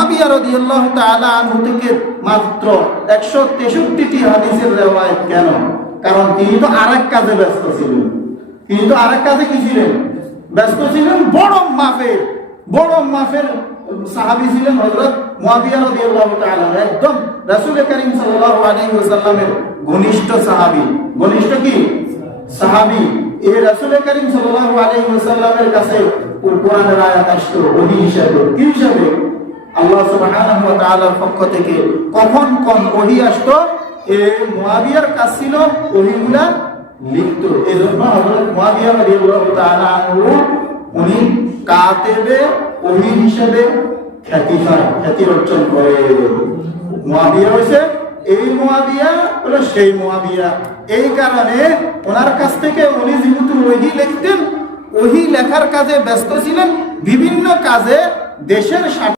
মুয়াবিয়া রাদিয়াল্লাহু তাআলা আনহু থেকে মাত্র 163টি হাদিসের রিওয়ায়াত কেন? কারণ তিনি তো আরেক কাজে ব্যস্ত ছিলেন। তিনি তো আরেক কাজে কি ছিলেন? ব্যস্ত ছিলেন বড় মাফের বড় মাফের সাহাবী ছিলেন হযরত মুয়াবিয়া রাদিয়াল্লাহু তাআলা, একদম রাসূল করিম সাল্লাল্লাহু আলাইহি ওয়াসাল্লামের ঘনিষ্ঠ সাহাবী। ঘনিষ্ঠ কি? সাহাবী। এই রাসূল করিম সাল্লাল্লাহু আলাইহি ওয়াসাল্লামের কাছে কোরআনের আয়াত আসতো ওহী হিসাবে, কি হিসাবে? আল্লাহ সুবহানাহু ওয়া তাআলার পক্ষ থেকে কখন কোন ওহী আসতো? এই মুয়াবিয়ার ছিল ওহীগুলা লিখতো। এই জন্য হযরত মুয়াবিয়া রাদিয়াল্লাহু তাআলা আনহু, উনি কাতেবে ওহী হিসেবে খ্যাতি খ্যাতি অর্জন করে। মুয়াবিয়া হইছে, এই মুয়াবিয়া হলো সেই মুয়াবিয়া। এই কারণে ওনার কাছ থেকে উনি যেহেতু ওহি লিখতেন, ওহি লেখার কাজে ব্যস্ত ছিলেন, বিভিন্ন কাজে দেশের